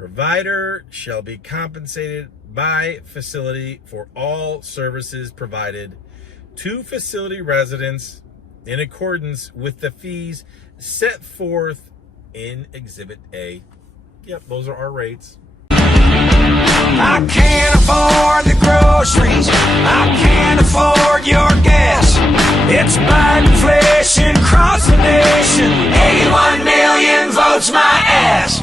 Provider shall be compensated by facility for all services provided to facility residents in accordance with the fees set forth in Exhibit A. Yep, those are our rates. I can't afford the groceries. I can't afford your gas. It's Biden inflation across the nation. 81 million votes my ass.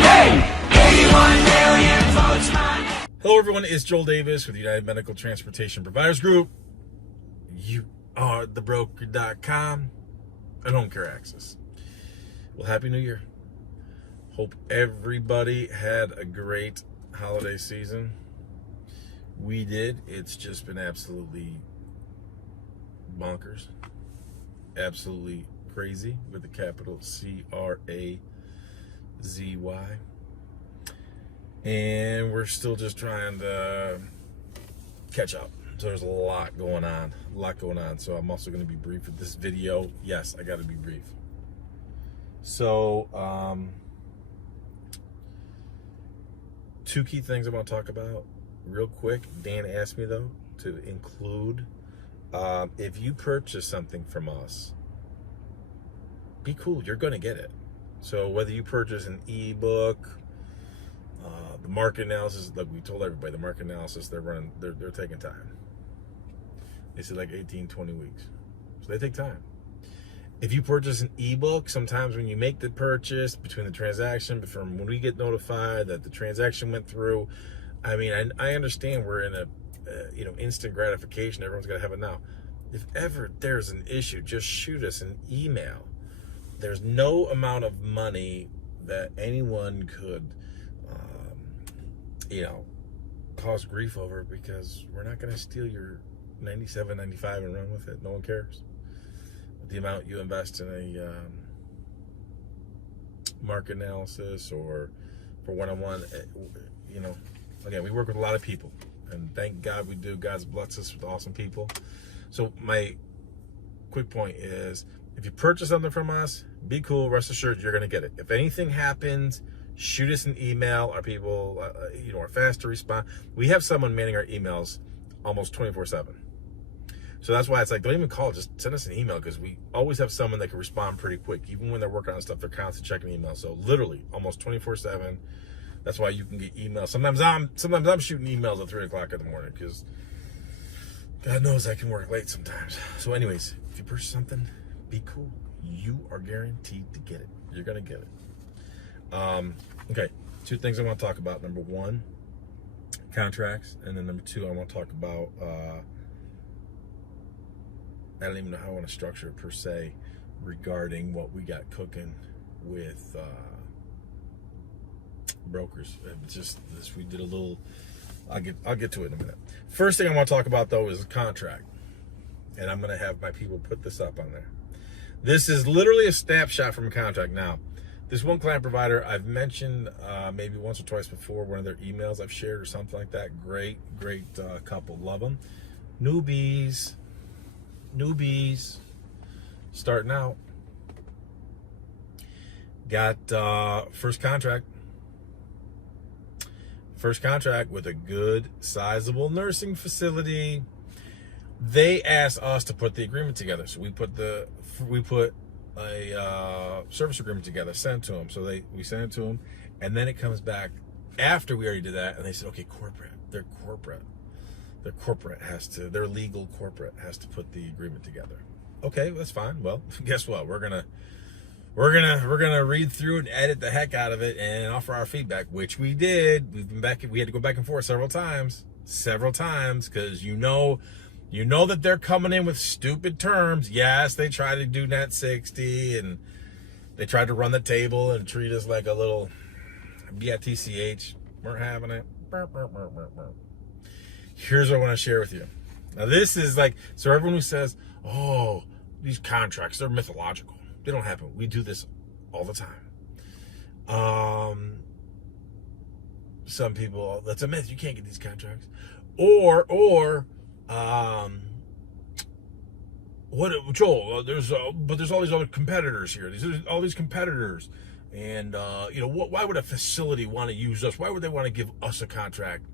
Hey, 81 million votes my ass. Hello everyone, it's Joel Davis with the United Medical Transportation Providers Group. You are thebroker.com and Home Care Access. Well, Happy New Year. Hope everybody had a great holiday season. We did. It's just been absolutely bonkers. Absolutely crazy with the capital C-R-A-Z-Y. And we're still just trying to catch up. So there's a lot going on. So I'm also going to be brief with this video. Yes, I got to be brief. So, two key things I want to talk about real quick. Dan asked me, though, to include, if you purchase something from us, be cool. You're going to get it. So whether you purchase an ebook, the market analysis, like we told everybody, the market analysis, they're taking time. They said like 18, 20 weeks. So they take time. If you purchase an ebook, sometimes when you make the purchase, between the transaction, from when we get notified that the transaction went through, I mean, I understand we're in a, instant gratification. Everyone's got to have it now. If ever there's an issue, just shoot us an email. There's no amount of money that anyone could, cause grief over, because we're not going to steal your $97.95 and run with it. No one cares. The amount you invest in a market analysis or for one-on-one, again, we work with a lot of people, and thank God we do. God's blessed us with awesome people. So my quick point is, if you purchase something from us, be cool. Rest assured, you're going to get it. If anything happens, shoot us an email. Our people, are fast to respond. We have someone manning our emails almost 24/7. So that's why it's like, don't even call, just send us an email, because we always have someone that can respond pretty quick. Even when they're working on stuff, they're constantly checking emails. So literally almost 24/7. That's why you can get emails. Sometimes I'm shooting emails at 3 o'clock in the morning, because God knows I can work late sometimes. So anyways, if you purchase something, be cool. You are guaranteed to get it. You're going to get it. Okay, two things I want to talk about. Number one, contracts. And then number two, I want to talk about, I don't even know how I want to structure it per se, regarding what we got cooking with brokers. It's just this, we did a little, I'll get to it in a minute. First thing I want to talk about, though, is a contract. And I'm going to have my people put this up on there. This is literally a snapshot from a contract. Now, this one client provider I've mentioned maybe once or twice before, one of their emails I've shared or something like that. Great couple. Love them. Newbies, starting out. Got first contract with a good, sizable nursing facility. They asked us to put the agreement together, so we put a service agreement together, sent to them. So we sent it to them, and then it comes back after we already did that, and they said, okay, their legal corporate has to put the agreement together. Okay, that's fine. Well, guess what? We're gonna read through and edit the heck out of it and offer our feedback, which we did. We had to go back and forth several times, because you know that they're coming in with stupid terms. Yes, they try to do net 60, and they tried to run the table and treat us like a little BITCH. We're having it. Here's what I want to share with you. Now, this is like, so everyone who says, oh, these contracts, they're mythological. They don't happen. We do this all the time. Some people, that's a myth. You can't get these contracts. Or what, Joel? But there's all these other competitors here. All these competitors. And, why would a facility want to use us? Why would they want to give us a contract?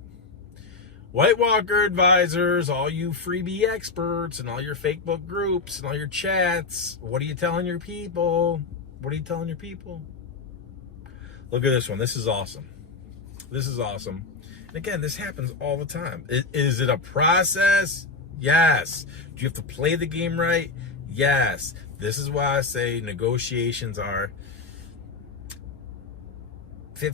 White Walker advisors, all you freebie experts and all your fake book groups and all your chats, what are you telling your people? What are you telling your people? Look at this one. This is awesome. This is awesome. And again, this happens all the time. Is it a process? Yes. Do you have to play the game right? Yes. This is why I say negotiations are 10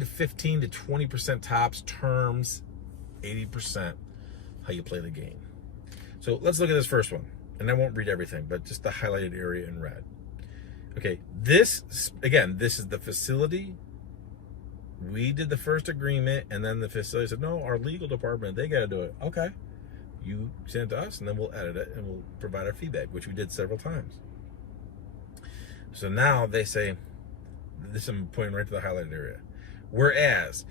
to 15 to 20% tops, terms 80% how you play the game. So let's look at this first one. And I won't read everything, but just the highlighted area in red. Okay, this is the facility. We did the first agreement, and then the facility said, no, our legal department, they got to do it. Okay. You send it to us, and then we'll edit it, and we'll provide our feedback, which we did several times. So now they say, this I'm pointing right to the highlighted area. Whereas,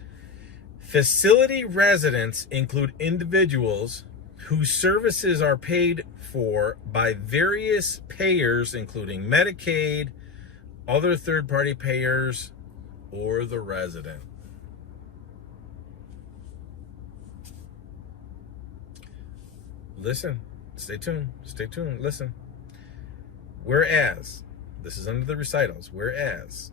facility residents include individuals whose services are paid for by various payers, including Medicaid, other third-party payers, or the resident. Listen, stay tuned, listen. Whereas, this is under the recitals, whereas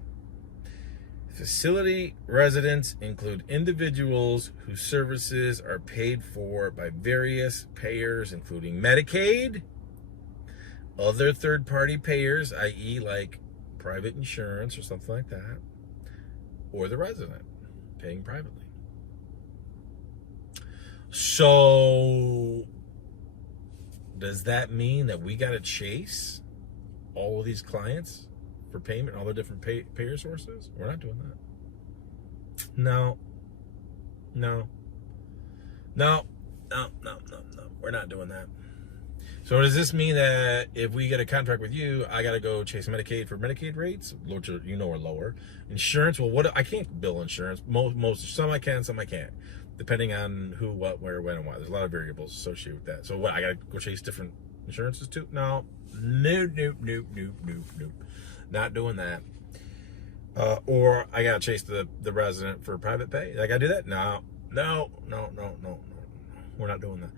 facility residents include individuals whose services are paid for by various payers, including Medicaid, other third-party payers, i.e. like private insurance or something like that, or the resident paying privately. So, does that mean that we got to chase all of these clients for payment, all the different payer sources? We're not doing that. No. We're not doing that. So does this mean that if we get a contract with you, I got to go chase Medicaid for Medicaid rates, which are, are lower? Insurance, well, I can't bill insurance. Some I can, some I can't, depending on who, what, where, when, and why. There's a lot of variables associated with that. So what, I got to go chase different insurances too? No. Not doing that. Or I got to chase the resident for private pay. I got to do that? No. We're not doing that.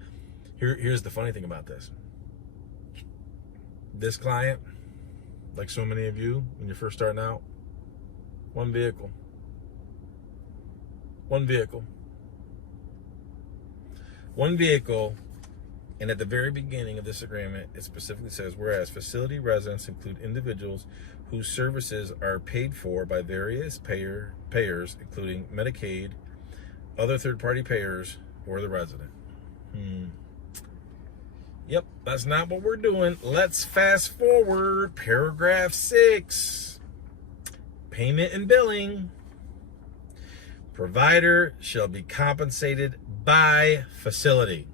Here's the funny thing about this. This client, like so many of you, when you're first starting out, one vehicle. And at the very beginning of this agreement, it specifically says, whereas facility residents include individuals whose services are paid for by various payers, including Medicaid, other third-party payers, or the resident. Yep, that's not what we're doing. Let's fast forward. Paragraph 6. Payment and billing. Provider shall be compensated by facility.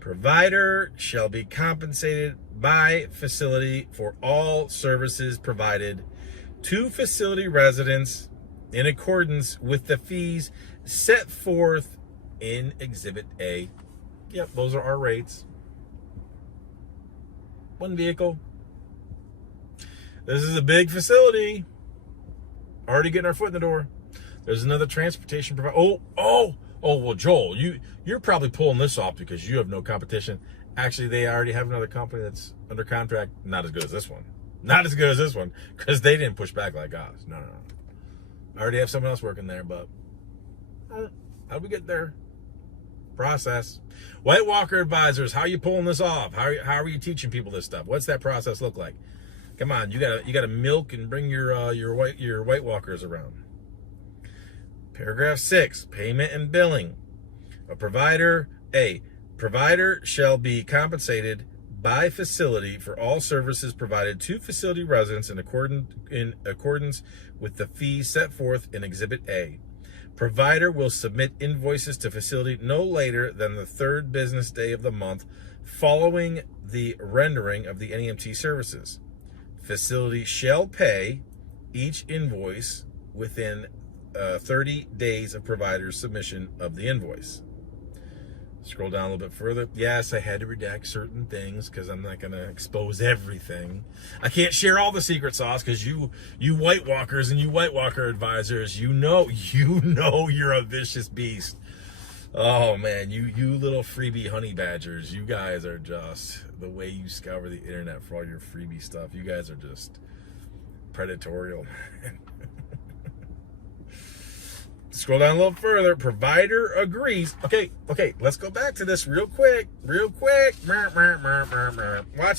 Provider shall be compensated by facility for all services provided to facility residents in accordance with the fees set forth in Exhibit A. Yep, those are our rates. One vehicle. This is a big facility. Already getting our foot in the door. There's another transportation provider. Well, Joel, you're probably pulling this off because you have no competition. Actually, they already have another company that's under contract. Not as good as this one. Because they didn't push back like us. No. I already have someone else working there, but how do we get there? Process. White Walker advisors, how are you pulling this off? How are you teaching people this stuff? What's that process look like? Come on, you gotta milk and bring your White Walkers around. Paragraph 6, payment and billing. Provider shall be compensated by facility for all services provided to facility residents in accordance with the fees set forth in Exhibit A. Provider will submit invoices to facility no later than the 3rd business day of the month following the rendering of the NEMT services. Facility shall pay each invoice within 30 days of provider's submission of the invoice. Scroll down a little bit further. Yes, I had to redact certain things because I'm not going to expose everything. I can't share all the secret sauce because you White Walkers and you White Walker advisors, you know you're a vicious beast. Oh man, you little freebie honey badgers, you guys are just, the way you scour the internet for all your freebie stuff, you guys are just predatorial. Scroll down a little further. Provider agrees. Okay, let's go back to this real quick. Watch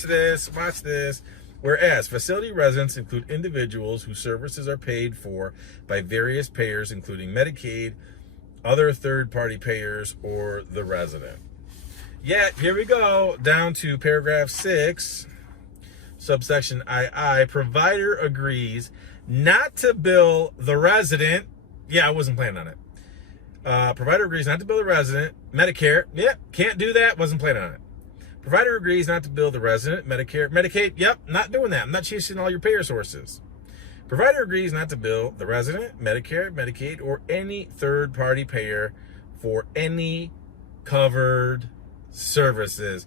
this. Whereas facility residents include individuals whose services are paid for by various payers, including Medicaid, other third-party payers, or the resident. Yet, here we go, down to paragraph 6, subsection II. Provider agrees not to bill the resident. Yeah, I wasn't planning on it. Provider agrees not to bill the resident. Medicare, yep, can't do that, wasn't planning on it. Provider agrees not to bill the resident. Medicare, Medicaid, yep, not doing that. I'm not chasing all your payer sources. Provider agrees not to bill the resident, Medicare, Medicaid, or any third-party payer for any covered services.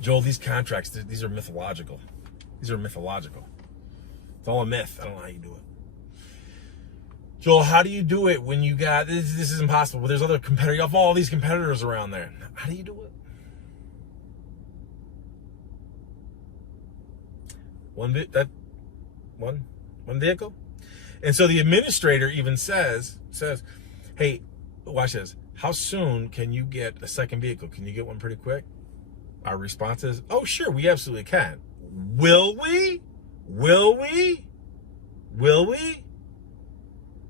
Joel, these contracts, these are mythological. These are mythological. It's all a myth. I don't know how you do it. Joel, how do you do it when you got, this is impossible, but there's other competitors, you have all these competitors around there. How do you do it? One vehicle? And so the administrator even says, hey, watch this. How soon can you get a second vehicle? Can you get one pretty quick? Our response is, oh, sure, we absolutely can. Will we?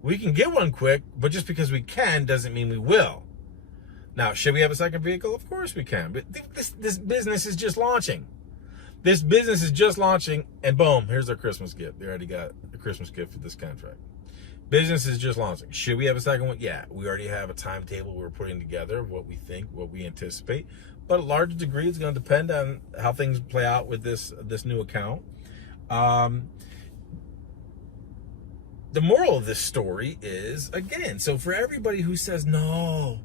We can get one quick, but just because we can doesn't mean we will. Now, should we have a second vehicle? Of course we can. But this business is just launching. This business is just launching, and boom, here's their Christmas gift. They already got a Christmas gift for this contract. Business is just launching. Should we have a second one? Yeah, we already have a timetable we're putting together of what we think, what we anticipate. But a large degree, it's going to depend on how things play out with this new account. The moral of this story is, again, so for everybody who says, no,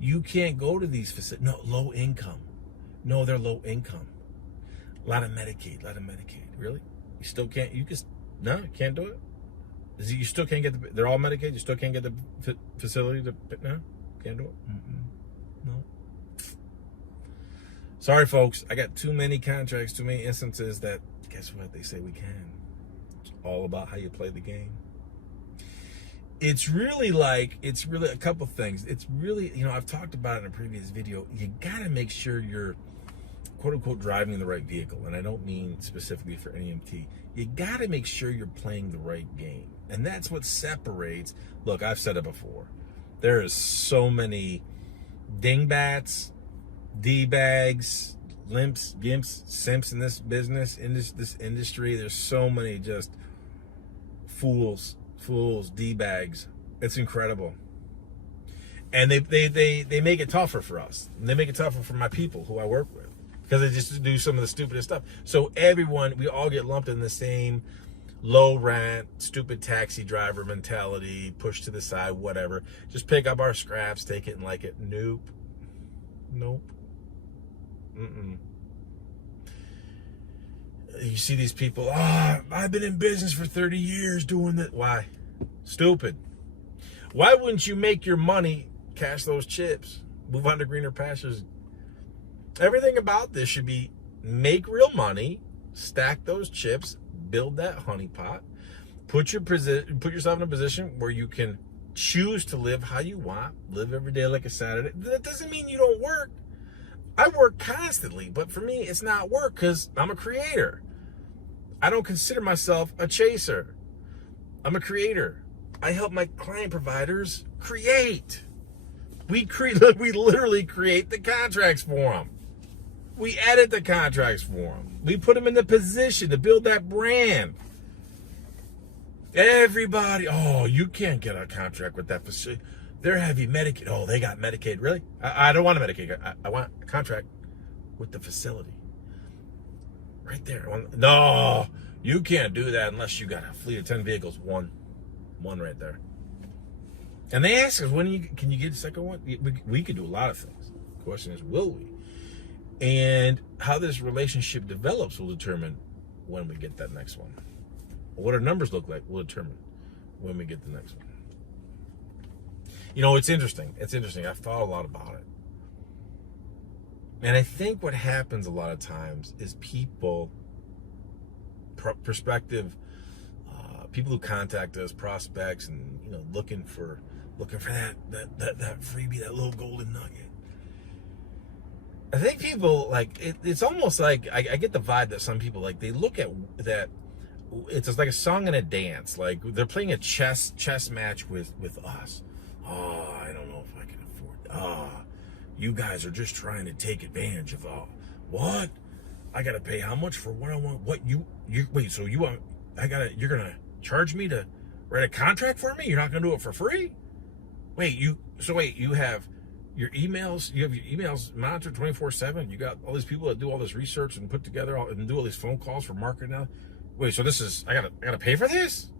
you can't go to these facilities. No, low income. No, they're low income. A lot of Medicaid. Really? You still can't, you can't do it? You still can't get they're all Medicaid? You still can't get the facility to, no? Can't do it? No. Sorry, folks. I got too many contracts, too many instances that, guess what? They say we can. It's all about how you play the game. It's really a couple things. It's really, I've talked about it in a previous video. You got to make sure you're, quote unquote, driving the right vehicle. And I don't mean specifically for NEMT. You got to make sure you're playing the right game. And that's what separates. Look, I've said it before. There is so many dingbats, D-bags, limps, gimps, simps in this business, in this industry. There's so many just fools, D-bags. It's incredible. And they make it tougher for us. And they make it tougher for my people who I work with. Because they just do some of the stupidest stuff. So we all get lumped in the same low rent, stupid taxi driver mentality, push to the side, whatever. Just pick up our scraps, take it and like it. Nope. You see these people, I've been in business for 30 years doing that. Why? Stupid. Why wouldn't you make your money, cash those chips, move on to greener pastures? Everything about this should be make real money, stack those chips, build that honeypot, put yourself in a position where you can choose to live how you want, live every day like a Saturday. That doesn't mean you don't work. I work constantly, but for me, it's not work because I'm a creator. I don't consider myself a chaser. I'm a creator. I help my client providers create. We literally create the contracts for them. We edit the contracts for them. We put them in the position to build that brand. Everybody, you can't get a contract with that facility. They're heavy Medicaid. Oh, they got Medicaid. Really? I don't want a Medicaid. I want a contract with the facility. Right there. No, You can't do that unless you got a fleet of 10 vehicles. One right there. And they ask us, can you get a second one? We could do a lot of things. The question is, will we? And how this relationship develops will determine when we get that next one. What our numbers look like will determine when we get the next one. You know, it's interesting. I've thought a lot about it. And I think what happens a lot of times is people, prospective people who contact us, prospects, and looking for that freebie, that little golden nugget. I think people it's almost like I get the vibe that some people they look at that. It's just like a song and a dance. Like they're playing a chess match with us. Oh, I don't know if I can afford. You guys are just trying to take advantage of what? I gotta pay how much for what I want? What you wait? So you want? You're gonna charge me to write a contract for me? You're not gonna do it for free? You have your emails. You have your emails monitored 24/7. You got all these people that do all this research and put together and do all these phone calls for marketing now. Wait, so this is I gotta pay for this?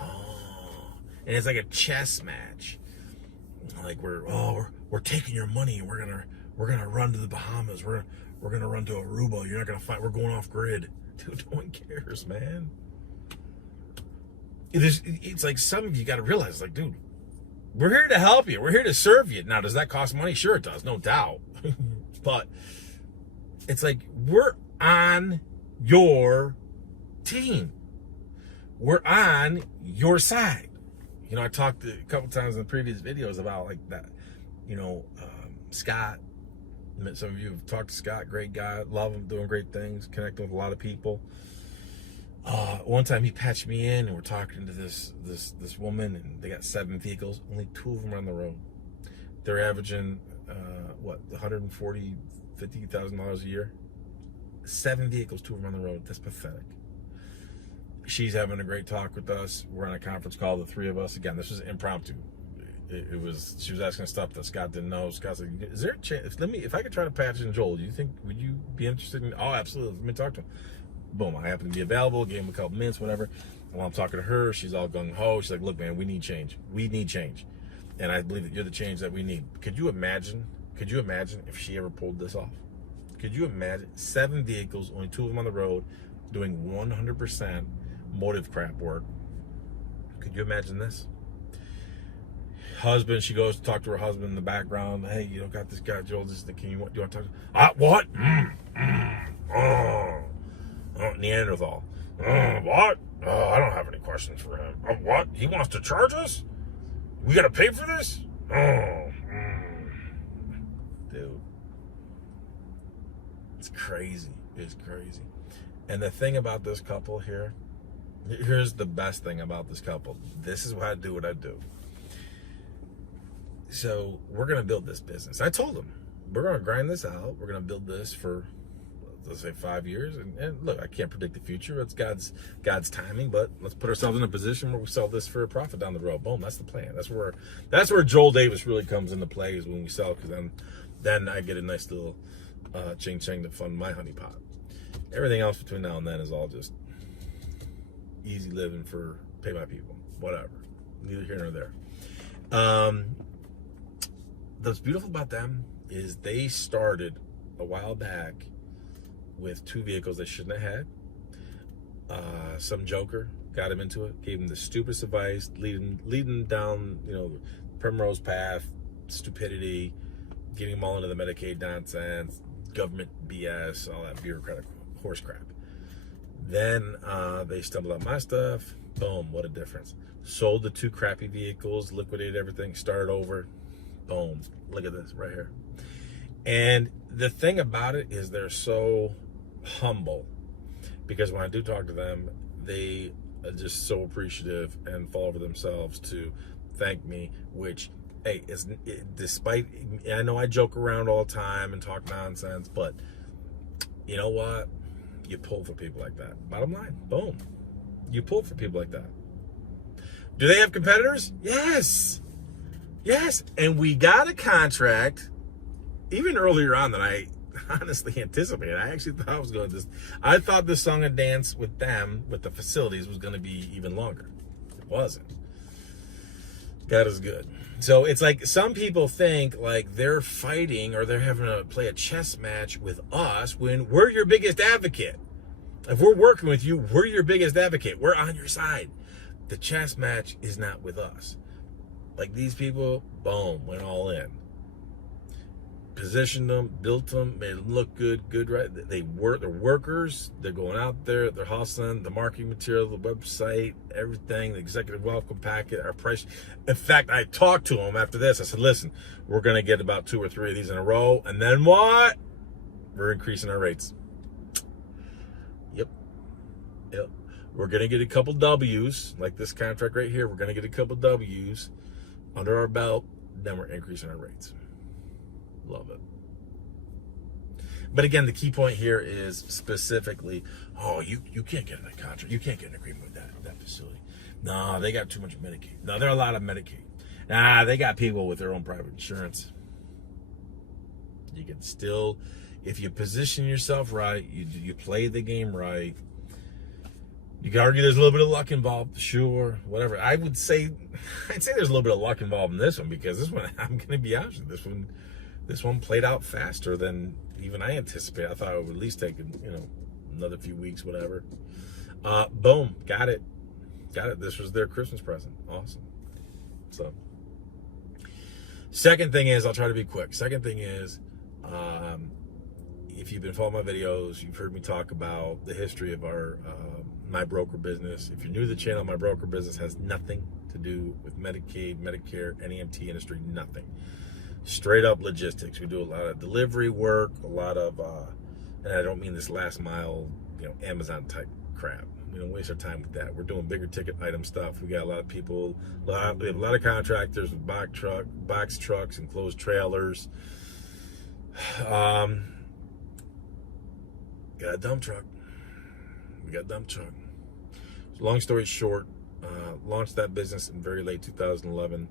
Oh, and it's like a chess match. Like we're taking your money and we're gonna run to the Bahamas. We're gonna run to Aruba. You're not gonna fight. We're going off grid. Dude, no one cares, man. It's like some of you got to realize, dude, we're here to help you. We're here to serve you. Now, does that cost money? Sure, it does, no doubt. But it's like we're on your team. We're on your side. I talked a couple times in the previous videos about that. Scott. Some of you have talked to Scott, great guy, love him, doing great things, connecting with a lot of people. One time he patched me in and we're talking to this woman, and they got 7 vehicles, only 2 of them are on the road. They're averaging $150,000 a year. 7 vehicles, 2 of them on the road. That's pathetic. She's having a great talk with us. We're on a conference call, the 3 of us. Again, this was impromptu. She was asking stuff that Scott didn't know. Scott said, is there a chance, if I could try to patch in Joel, would you be interested in, oh, absolutely, let me talk to him. Boom, I happen to be available, gave him a couple minutes, whatever. While I'm talking to her, she's all gung-ho. She's like, look, man, we need change. And I believe that you're the change that we need. Could you imagine if she ever pulled this off? Could you imagine 7 vehicles, only 2 of them on the road, doing 100% motive crap work? Could you imagine this? Husband, she goes to talk to her husband in the background. Hey, got this guy, Joel, do you want to talk to what? Neanderthal. What? I don't have any questions for him. What? He wants to charge us? We got to pay for this? Dude. It's crazy. It's crazy. And the thing about this couple here's the best thing about this couple. This is why I do what I do. So we're going to build this business. I told them, we're going to grind this out. We're going to build this for, let's say, 5 years. And look, I can't predict the future. It's God's timing, but let's put ourselves in a position where we sell this for a profit down the road. Boom, that's the plan. That's where Joel Davis really comes into play, is when we sell, because then I get a nice little ching-ching to fund my honey pot. Everything else between now and then is all just easy living for pay my people. Whatever. Neither here nor there. What's beautiful about them is they started a while back with 2 vehicles they shouldn't have had. Some joker got him into it, gave him the stupidest advice, leading down, primrose path, stupidity, getting them all into the Medicaid nonsense, government BS, all that bureaucratic horse crap. Then they stumbled on my stuff. Boom, what a difference. Sold the 2 crappy vehicles, liquidated everything, started over. Boom. Look at this right here. And the thing about it is they're so humble, because when I do talk to them, they are just so appreciative and fall over themselves to thank me, which, hey, despite, I know I joke around all the time and talk nonsense, but you know what? You pull for people like that. Bottom line, boom. You pull for people like that. Do they have competitors? Yes. And we got a contract even earlier on that honestly anticipated. I actually thought I was going to I thought this song and dance with them, with the facilities, was going to be even longer. It wasn't. God is good. So it's like some people think like they're fighting or they're having to play a chess match with us when we're your biggest advocate. If we're working with you, we're your biggest advocate. We're on your side. The chess match is not with us. Like these people, boom, went all in. Positioned them, built them, made them look good, right? They're workers. They're going out there. They're hustling. The marketing material, the website, everything, the executive welcome packet, our price. In fact, I talked to them after this. I said, listen, we're going to get about 2 or 3 of these in a row. And then what? We're increasing our rates. Yep. We're going to get a couple W's, like this contract right here. We're going to get a couple W's under our belt. Then we're increasing our rates. Love it. But again, the key point here is specifically, you can't get a contract. You can't get an agreement with that facility. No, they got too much Medicaid. No, there are a lot of Medicaid. Nah, they got people with their own private insurance. You can still, if you position yourself right, you play the game right. You can argue there's a little bit of luck involved, sure, whatever. I'd say there's a little bit of luck involved in this one, because this one, I'm going to be honest, this one played out faster than even I anticipated. I thought it would at least take, another few weeks, whatever. Boom, got it. This was their Christmas present. Awesome. So, second thing is, I'll try to be quick. Second thing is, if you've been following my videos, you've heard me talk about the history of our my broker business. If you're new to the channel, my broker business has nothing to do with Medicaid, Medicare, NEMT industry, nothing. Straight up logistics. We do a lot of delivery work, a lot of, and I don't mean this last mile, Amazon type crap. We don't waste our time with that. We're doing bigger ticket item stuff. We got a lot of people, we have a lot of contractors with box trucks, enclosed trailers. Got a dump truck. We got a dump truck. So long story short, launched that business in very late 2011.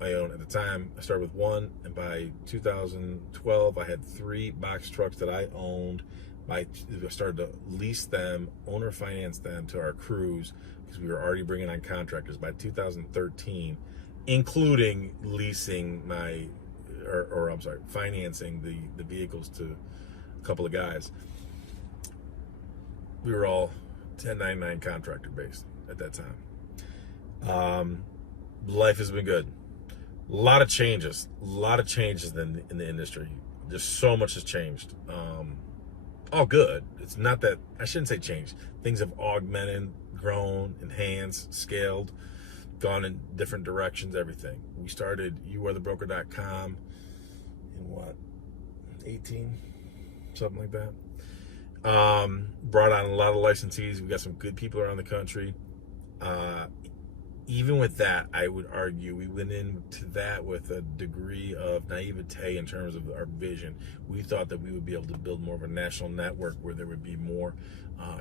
I owned at the time. I started with one, and by 2012, I had 3 box trucks that I owned. I started to lease them, owner finance them to our crews, because we were already bringing on contractors. By 2013, including leasing financing the vehicles to a couple of guys. We were all 1099 contractor based at that time. Life has been good. A lot of changes in the industry. Just so much has changed. All good. It's not that, I shouldn't say changed. Things have augmented, grown, enhanced, scaled, gone in different directions, everything. We started youarethebroker.com in what, 18? Something like that. Brought on a lot of licensees. We got some good people around the country. Even with that, I would argue we went into that with a degree of naivete in terms of our vision. We thought that we would be able to build more of a national network where there would be more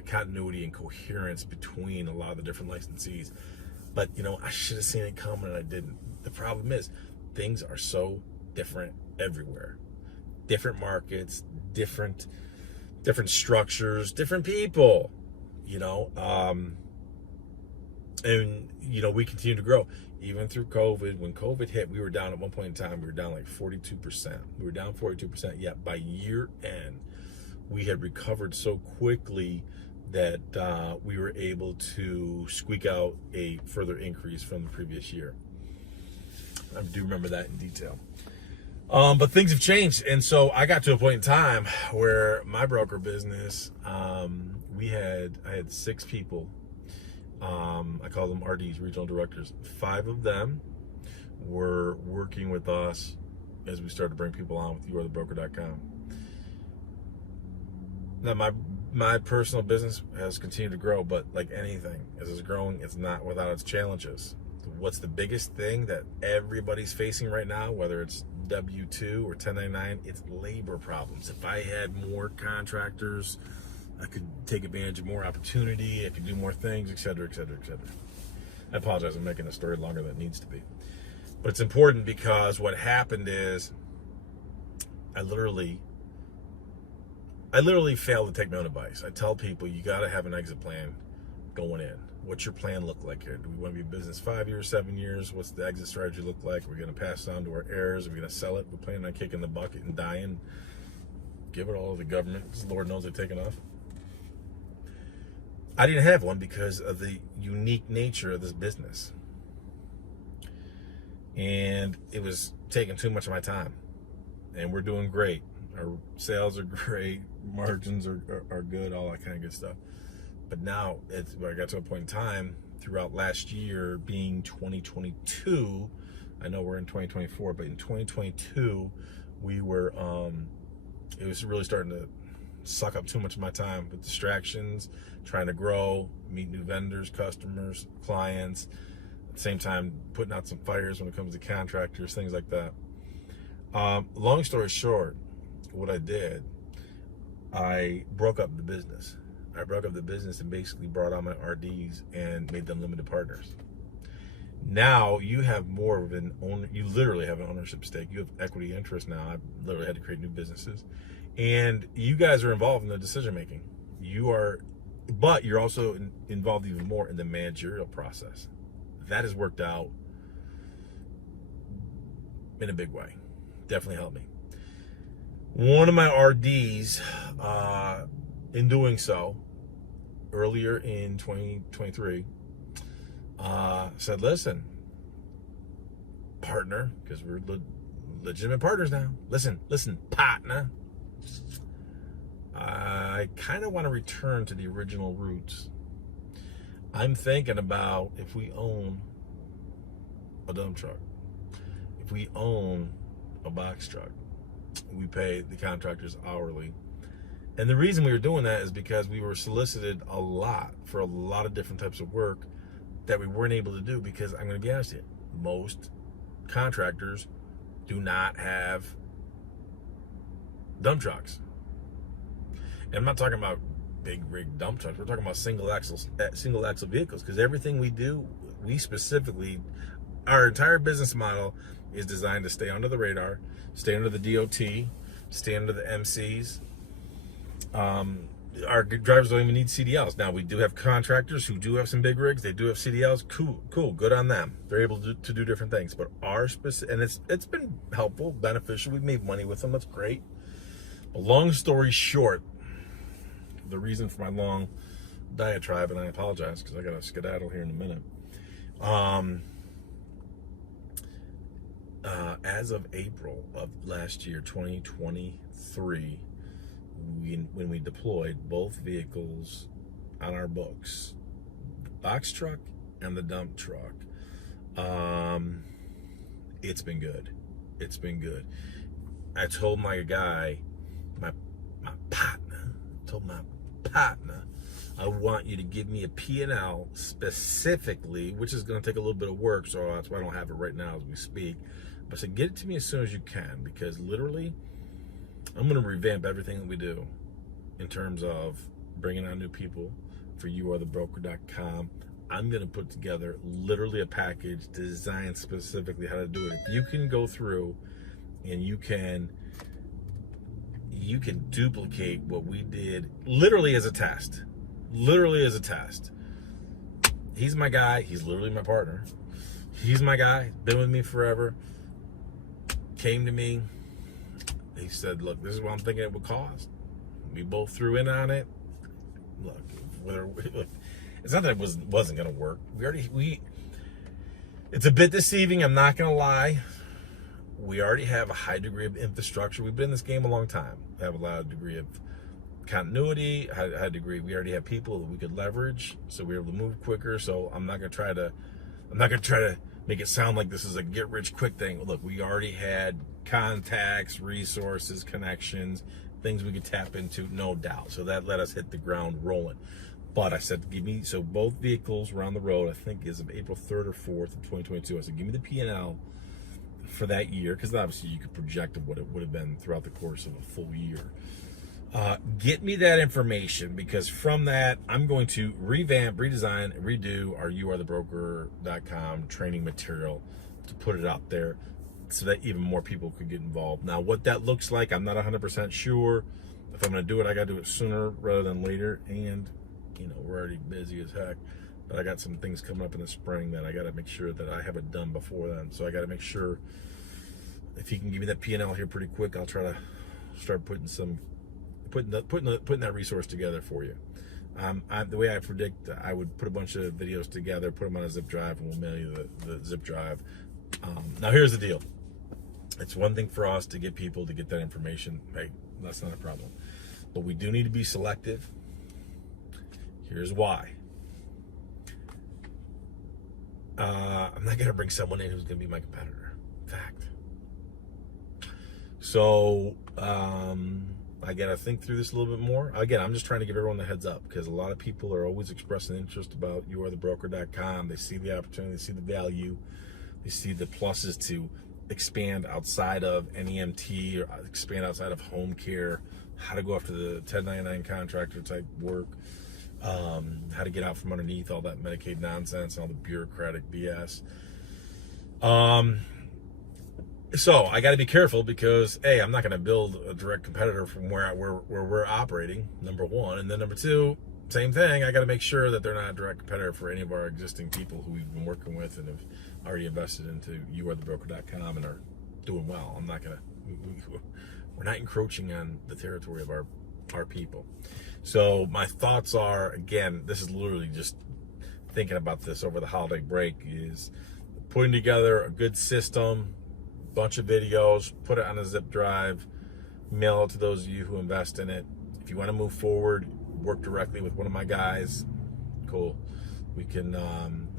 continuity and coherence between a lot of the different licensees. But, I should have seen it coming, and I didn't. The problem is, things are so different everywhere. Different markets, different structures, different people, and we continue to grow even through COVID. When COVID hit, we were down at one point in time. We were down like 42%. We were down 42%. Yet by year end, we had recovered so quickly that we were able to squeak out a further increase from the previous year. I do remember that in detail. But things have changed, and so I got to a point in time where my broker business, I had 6 people. I call them RDs, regional directors. 5 of them were working with us as we started to bring people on with youarethebroker.com. Now, my personal business has continued to grow, but like anything, as it's growing, it's not without its challenges. What's the biggest thing that everybody's facing right now, whether it's W-2 or 1099, it's labor problems. If I had more contractors, I could take advantage of more opportunity, I could do more things, et cetera, et cetera, et cetera. I apologize, I'm making the story longer than it needs to be. But it's important because what happened is I literally fail to take my own advice. I tell people, you got to have an exit plan going in. What's your plan look like here? Do we want to be in business 5 years, 7 years? What's the exit strategy look like? We're going to pass it on to our heirs. We're going to sell it. We're planning on kicking the bucket and dying. Give it all to the government. Lord knows they've taken off. I didn't have one because of the unique nature of this business. And it was taking too much of my time. And we're doing great. Our sales are great. Margins are good. All that kind of good stuff. But now I got to a point in time throughout last year being 2022. I know we're in 2024, but in 2022, we were, it was really starting to suck up too much of my time with distractions, trying to grow, meet new vendors, customers, clients, at the same time putting out some fires when it comes to contractors, things like that. Long story short, what I did, I broke up the business. I broke up the business and basically brought on my RDs and made them limited partners. Now you have more of an owner, you literally have an ownership stake. You have equity interest now. I literally had to create new businesses. And you guys are involved in the decision making. But you're also involved even more in the managerial process. That has worked out in a big way. Definitely helped me. One of my RDs, in doing so, earlier in 2023, said, listen, partner, because we're legitimate partners now. Listen, partner. I kind of want to return to the original roots. I'm thinking about if we own a dump truck, if we own a box truck, we pay the contractors hourly. And the reason we were doing that is because we were solicited a lot for a lot of different types of work that we weren't able to do because I'm going to be honest with you, most contractors do not have dump trucks. And I'm not talking about big rig dump trucks. We're talking about single axle vehicles, because everything we do, we specifically, our entire business model is designed to stay under the radar, stay under the DOT, stay under the MCs. Our drivers don't even need CDLs. Now, we do have contractors who do have some big rigs. They do have CDLs. Cool, good on them. They're able to do different things. But our specific, and it's been helpful, beneficial. We've made money with them. That's great. But long story short, the reason for my long diatribe, and I apologize because I got to skedaddle here in a minute. As of April of last year, 2023, when we deployed both vehicles on our books, the box truck and the dump truck, it's been good. It's been good. I told my guy, my partner, I want you to give me a P&L specifically, which is going to take a little bit of work, so that's why I don't have it right now as we speak. But I said, get it to me as soon as you can, because literally, I'm going to revamp everything that we do in terms of bringing on new people for youarethebroker.com. I'm going to put together literally a package designed specifically how to do it. If you can go through and you can duplicate what we did literally as a test. He's my guy. He's literally my partner. He's my guy. Been with me forever. Came to me. He said, look, this is what I'm thinking it would cost. We both threw in on it. Look, it's not that it wasn't going to work. It's a bit deceiving, I'm not going to lie. We already have a high degree of infrastructure. We've been in this game a long time. We have a lot of degree of continuity, high degree. We already have people that we could leverage, so we're able to move quicker. So I'm not going to try to make it sound like this is a get rich quick thing. Look, we already had contacts, resources, connections, things we could tap into, no doubt. So that let us hit the ground rolling. But I said, so both vehicles were on the road, I think is of April 3rd or 4th of 2022. I said, give me the P&L for that year, because obviously you could project what it would have been throughout the course of a full year. Get me that information, because from that, I'm going to revamp, redesign, redo our youarethebroker.com training material to put it out there so that even more people could get involved. Now, what that looks like, I'm not 100% sure. If I'm going to do it, I got to do it sooner rather than later. And, you know, we're already busy as heck. But I got some things coming up in the spring that I got to make sure that I have it done before then. So I got to make sure, if you can give me that P&L here pretty quick, I'll try to start putting that resource together for you. The way I predict, I would put a bunch of videos together, put them on a zip drive, and we'll mail you the zip drive. Now, here's the deal. It's one thing for us to get people to get that information. Hey, that's not a problem. But we do need to be selective. Here's why. I'm not going to bring someone in who's going to be my competitor. Fact. So, I got to think through this a little bit more. Again, I'm just trying to give everyone the heads up, because a lot of people are always expressing interest about youarethebroker.com. They see the opportunity, they see the value, they see the pluses to expand outside of NEMT or expand outside of home care, how to go after the 1099 contractor type work, how to get out from underneath all that Medicaid nonsense and all the bureaucratic BS. So I got to be careful, because I'm not going to build a direct competitor from where we're operating, number one, and then number two, same thing. I got to make sure that they're not a direct competitor for any of our existing people who we've been working with and have already invested into youarethebroker.com and are doing well. I'm not going to. We're not encroaching on the territory of our people. So my thoughts are, again, this is literally just thinking about this over the holiday break, is putting together a good system. Bunch of videos, put it on a zip drive, mail it to those of you who invest in it. If you want to move forward, work directly with one of my guys, cool. We can,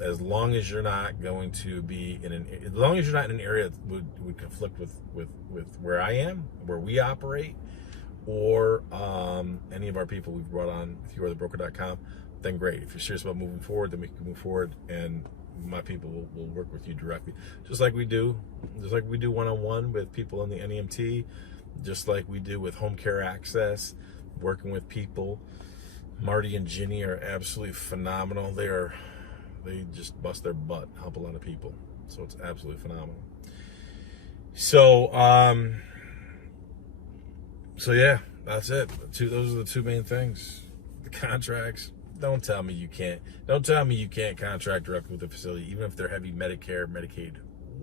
as long as you're not going to be as long as you're not in an area that would conflict with where I am, where we operate, or any of our people we've brought on with youarethebroker.com, then great. If you're serious about moving forward, then we can move forward, and my people will work with you directly, just like we do one-on-one with people in the NEMT, just like we do with home care access, working with people. Marty and Ginny are absolutely phenomenal. They just bust their butt, help a lot of people, so it's absolutely phenomenal. So yeah, that's it. Those are the two main things. The contracts. Don't tell me you can't contract directly with the facility, even if they're heavy Medicare, Medicaid,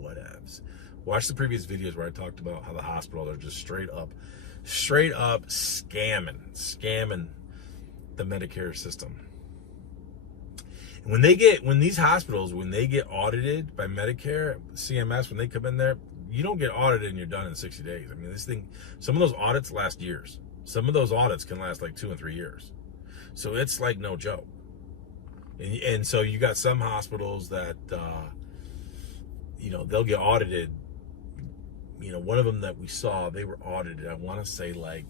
whatevs. Watch the previous videos where I talked about how the hospitals are just straight up scamming the Medicare system. And when these hospitals get audited by Medicare, CMS, when they come in there, you don't get audited and you're done in 60 days. I mean, some of those audits last years. Some of those audits can last like 2 and 3 years. So it's like no joke. And so you got some hospitals that, they'll get audited. One of them that we saw, they were audited, I want to say like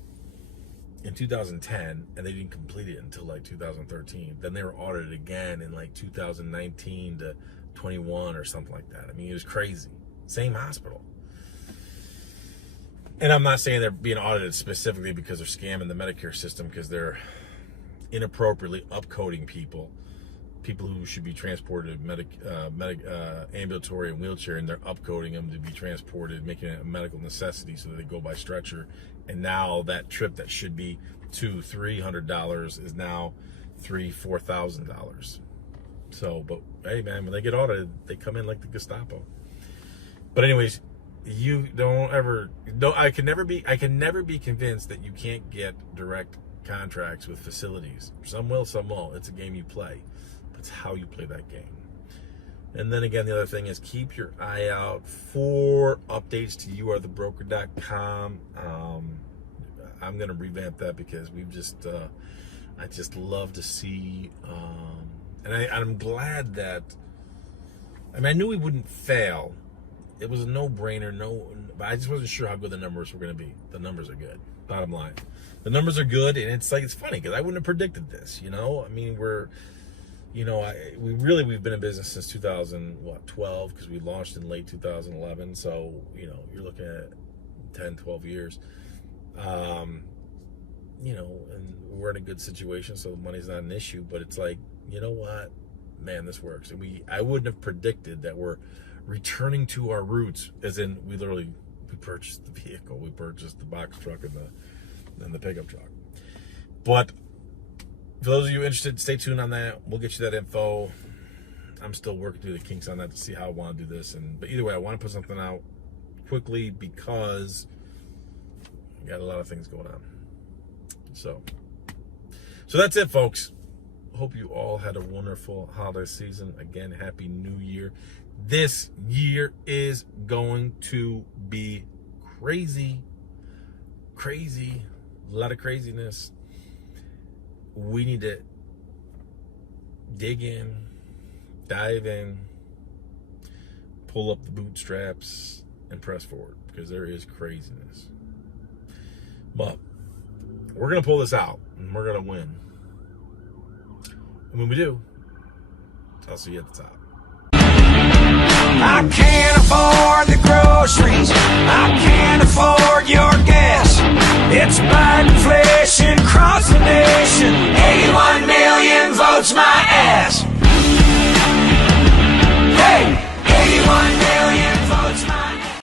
in 2010, and they didn't complete it until like 2013. Then they were audited again in like 2019 to 21 or something like that. I mean, it was crazy. Same hospital. And I'm not saying they're being audited specifically because they're scamming the Medicare system, because they're inappropriately upcoding people who should be transported ambulatory and wheelchair, and they're upcoding them to be transported, making it a medical necessity, so that they go by stretcher. And now that trip that should be $200-$300 is now $3,000-$4,000. So, but hey man, when they get audited, they come in like the Gestapo. But anyways, I can never be convinced that you can't get direct contracts with facilities. Some will, some won't. It's a game you play. That's how you play that game. And then again, the other thing is, keep your eye out for updates to youarethebroker.com. I'm going to revamp that, because I just love to see, and I'm glad that, I knew we wouldn't fail. It was a no-brainer, but I just wasn't sure how good the numbers were going to be. The numbers are good, bottom line. The numbers are good, and it's funny, because I wouldn't have predicted this, I mean, we've been in business since 2012, because we launched in late 2011, so, you're looking at 10, 12 years, and we're in a good situation, so money's not an issue, but it's like, you know what, man, this works. And I wouldn't have predicted that we're returning to our roots, as in we purchased the vehicle, we purchased the box truck and the pickup truck. But for those of you interested, stay tuned on that. We'll get you that info. I'm still working through the kinks on that to see how I want to do this. But either way, I want to put something out quickly because we got a lot of things going on. So that's it, folks. Hope you all had a wonderful holiday season. Again, Happy New Year. This year is going to be crazy. A lot of craziness. We need to dig in, dive in, pull up the bootstraps, and press forward, because there is craziness. But we're going to pull this out, and we're going to win. And when we do, I'll see you at the top. I can't afford the groceries, I can't afford your gas. It's Biden inflation across the nation. 81 million votes my ass. Hey!